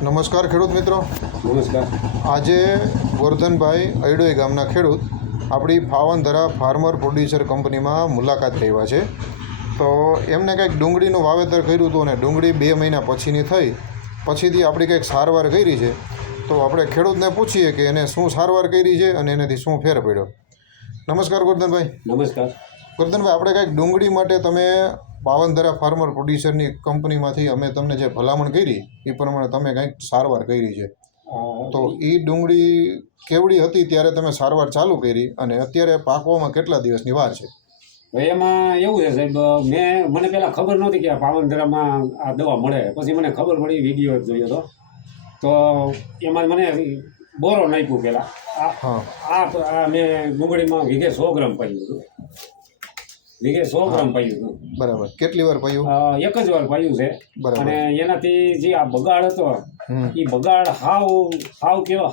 નમસ્કાર ખેડૂત મિત્રો. નમસ્કાર. આજે ગોરધનભાઈ અયડોઈ ગામના ખેડૂત આપણી ફાવનધરા ફાર્મર પ્રોડ્યુસર કંપનીમાં મુલાકાત લેવા છે. તો એમને કંઈક ડુંગળીનું વાવેતર કર્યું હતું અને ડુંગળી 2 મહિના પછીની થઈ, પછીથી આપણી કંઈક સારવાર કરી છે. તો આપણે ખેડૂતને પૂછીએ કે એને શું સારવાર કરી છે અને એનાથી શું ફેર પડ્યો. નમસ્કાર ગોરધનભાઈ. નમસ્કાર. ગોરધનભાઈ, આપણે કંઈક ડુંગળી માટે તમે ફાવનધરા ફાર્મર પ્રોડ્યુસરની કંપનીમાંથી અમે તમને જે ભલામણ કરી એ પ્રમાણે તમે કંઈક સારવાર કરી છે. તો એ ડુંગળી કેવડી હતી ત્યારે તમે સારવાર ચાલુ કરી અને અત્યારે પાકવામાં કેટલા દિવસની વાર છે? એમાં એવું છે સાહેબ, મને પહેલાં ખબર નહોતી કે આ ફાવનધરામાં આ દવા મળે. પછી મને ખબર પડી, વિડીયો જોયો હતો તો એમાં મને બોરો નાખ્યું પહેલાં. આ મેં ડુંગળીમાં વીઘે 100 ગ્રામ પાયું હતું. વીઘે 100 ગ્રામ પાયું હતું. બરાબર. કેટલી વાર પાયું? એક જ વાર પાયું છે. અને એનાથી જે આ બગાડ હતો એ બગાડ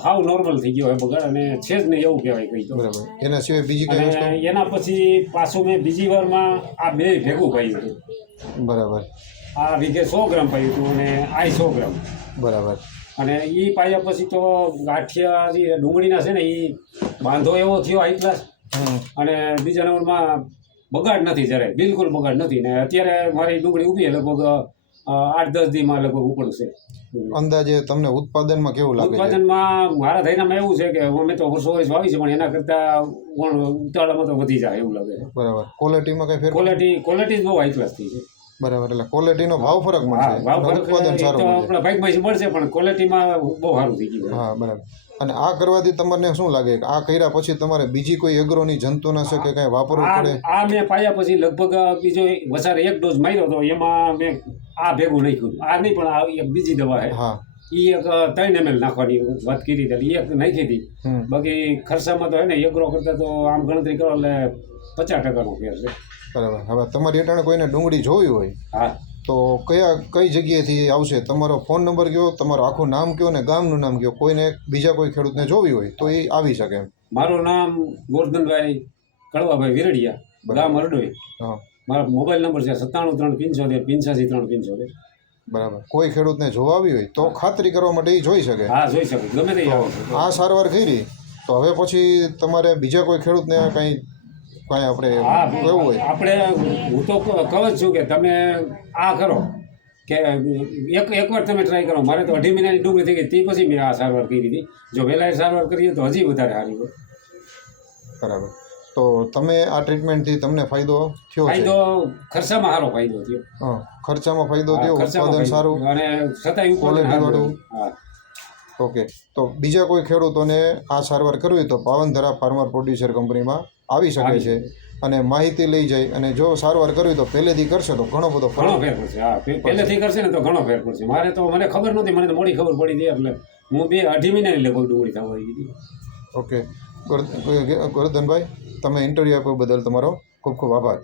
હાવ નોર્મલ થઈ ગયો. બગાડ અને છે જ નહીં એવું કહેવાય કઈ તો. બરાબર. એના સિવાય બીજી કઈ વસ્તુ? એના પછી પાછું મેં બીજી વારમાં આ બે ભેગું પાયું હતું. બરાબર. આ વીઘે 100 ગ્રામ પાયું હતું અને આ 100 ગ્રામ. બરાબર. અને એ પાયા પછી તો ગાંઠિયા જે ડુંગળીના છે ને એ બાંધો એવો થયો હાઈ ક્લાસ. અને બીજા નંબરમાં બગાડ નથી, જરાય બિલકુલ બગાડ નથી. ને અત્યારે મારી ડુંગળી ઊભી લગભગ 8-10 દીમાં લગભગ ઉપડશે. અંદાજે તમને ઉત્પાદનમાં કેવું લાગે? ઉત્પાદનમાં મારા ધૈર્યમાં એવું છે કે અમે તો વર્ષો વર્ષ વાવી છે, પણ એના કરતાં ઉતાળામાં તો વધી જાય એવું લાગે છે. બરાબર. ક્વોલિટીમાં કઈ ફેર? ક્વોલિટી બહુ હાઈ ક્લાસ થઈ છે. બરાબર. એટલે ક્વોલિટીનો ભાવ ફરક મળશે. ભાવ ફરક ઉત્પાદન સારું તો આપણા ભાગમાં મળશે, પણ ક્વોલિટીમાં બહુ સારું થઈ ગયું. હા, બરાબર. અને આ કરવાથી તમને શું લાગે? આ કર્યા પછી તમારે બીજી કોઈ એગ્રોની જંતુનાશક કે કઈ વાપરવું પડે? આ મેં પાયા પછી લગભગ બીજો વસારે 1 ડોઝ માર્યો હતો. એમાં મેં આ ભેગું નાખ્યું. આ નહીં, પણ આ એક બીજી દવા છે. હા, એ એક 3 ml નાખવાની વાત કરી હતી. એક નાખી હતી. બાકી ખર્ચામાં તો હે ને એગ્રો કરતા તો આમ ગણતરી કરો એટલે 50%નો ફેર છે. બરાબર. હવે તમારી અટાણે કોઈને ડુંગળી જોવી હોય હા, તો કઈ જગ્યાએથી આવશે? તમારો ફોન નંબર કયો, તમારું આખું નામ કયો ને ગામનું નામ કયો. કોઈને બીજા કોઈ ખેડૂતને જોવી હોય તો એ આવી શકે. મારું નામ ગોરધનભાઈ કડવાભાઈ વિરડિયા, ગામ અરડોઈ. હા. મારો મોબાઈલ નંબર છે 97 375 85 375. બરાબર. કોઈ ખેડૂતને જોવા આવી હોય તો ખાતરી કરવા માટે એ જોઈ શકે. હા, જોઈ શકે. ગમે તે આ સારવાર કરી તો હવે પછી તમારે બીજા કોઈ ખેડૂતને કાંઈ આપણે કેવું હોય? આપણે હું તો કહું જ છું કે તમે આ કરો કે એકવાર તમે ટ્રાય કરો. મારે તો 2.5 મહિનાની ડુંગળી થઈ ગઈ, તે પછી મેં આ સારવાર કરી હતી. જો વહેલા સારવાર કરીએ તો હજી વધારે સારી હોય. બરાબર. તો તમે આ ટ્રીટમેન્ટથી તમને ફાયદો થયો? ફાયદો ખર્ચામાં સારો ફાયદો થયો. હા, ખર્ચામાં ફાયદો થયો, ઉત્પાદન સારું અને છતાંય ક્વોલિટી વાળું. હા. ઓકે. તો બીજા કોઈ ખેડૂતોને આ સારવાર કરવી તો ફાવનધરા ફાર્મર પ્રોડ્યુસર કંપનીમાં આવી શકે છે અને માહિતી લઈ જાય. અને જો સારવાર કરવી તો પહેલેથી કરશે તો ઘણો બધો ફેર પડશે. હા, પહેલેથી કરશે ને તો ઘણો ફેર પડશે. મને ખબર નહોતી, મને તો મોડી ખબર પડી હતી. એટલે હું 2-2.5 મહિનાની લગભગ ડુંગળી થવા આવી હતી. ઓકે. ગોરધનભાઈ, તમે ઇન્ટરવ્યૂ આપ્યો બદલ તમારો ખૂબ ખૂબ આભાર.